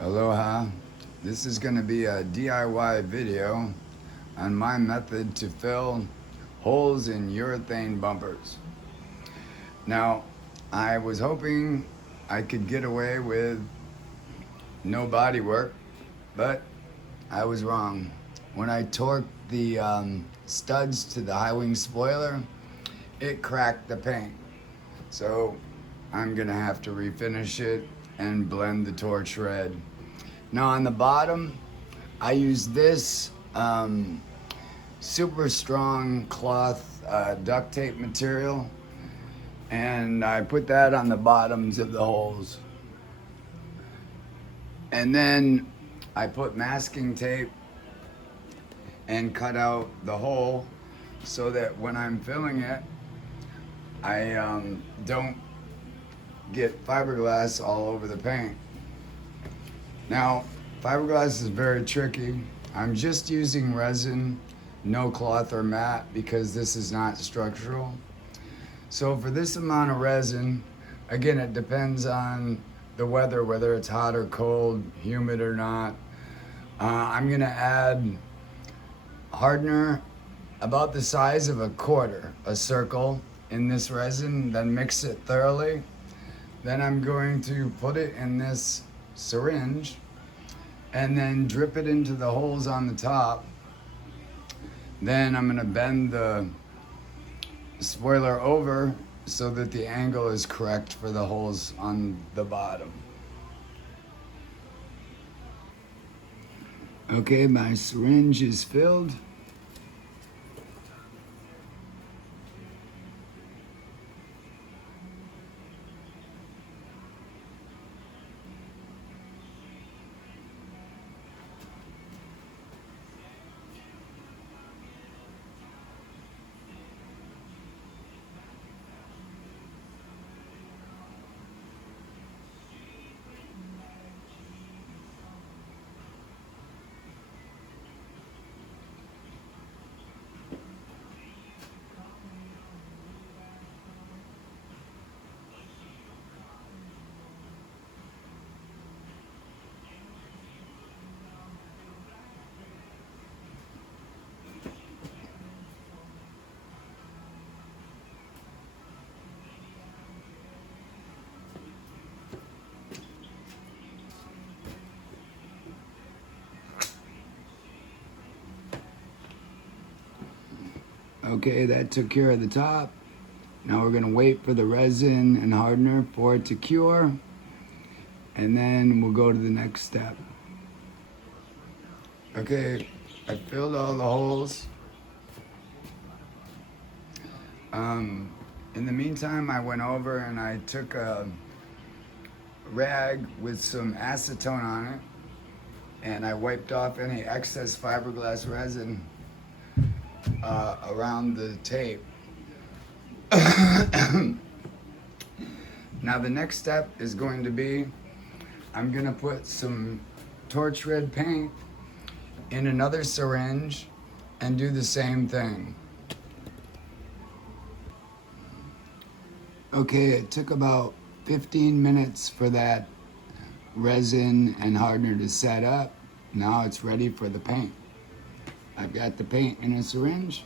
Aloha. This is going to be a DIY video on my method to fill holes in urethane bumpers. Now, I was hoping I could get away with no body work, but I was wrong. When I torqued the studs to the high wing spoiler, it cracked the paint. So I'm gonna have to refinish it and blend the torch red. Now on the bottom, I use this super strong cloth duct tape material, and I put that on the bottoms of the holes. And then I put masking tape and cut out the hole so that when I'm filling it, I don't get fiberglass all over the paint. Now, fiberglass is very tricky. I'm just using resin, no cloth or matte, because this is not structural. So for this amount of resin, again, it depends on the weather, whether it's hot or cold, humid or not. I'm gonna add hardener about the size of a quarter, a circle, in this resin, then mix it thoroughly. Then I'm going to put it in this syringe and then drip it into the holes on the top. Then I'm gonna bend the spoiler over so that the angle is correct for the holes on the bottom. Okay, my syringe is filled. Okay, that took care of the top. Now we're gonna wait for the resin and hardener for it to cure, and then we'll go to the next step. Okay, I filled all the holes. In the meantime, I went over and I took a rag with some acetone on it, and I wiped off any excess fiberglass resin around the tape. Now the next step is going to be, I'm gonna put some torch red paint in another syringe and do the same thing. Okay, it took about 15 minutes for that resin and hardener to set up. Now it's ready for the paint. I've got the paint in a syringe.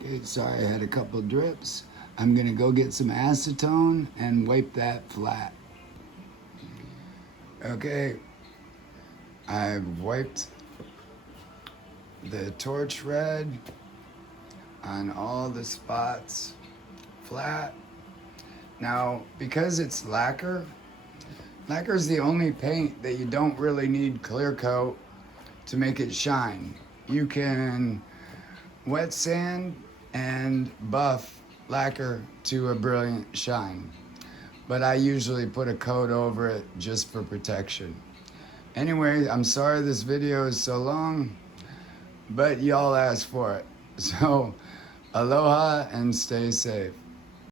Okay, sorry, I had a couple drips. I'm gonna go get some acetone and wipe that flat. Okay, I've wiped the torch red on all the spots flat. Now, because it's lacquer, lacquer is the only paint that you don't really need clear coat to make it shine. You can wet sand and buff lacquer to a brilliant shine, but I usually put a coat over it just for protection. Anyway, I'm sorry this video is so long, but y'all asked for it. So, aloha and stay safe.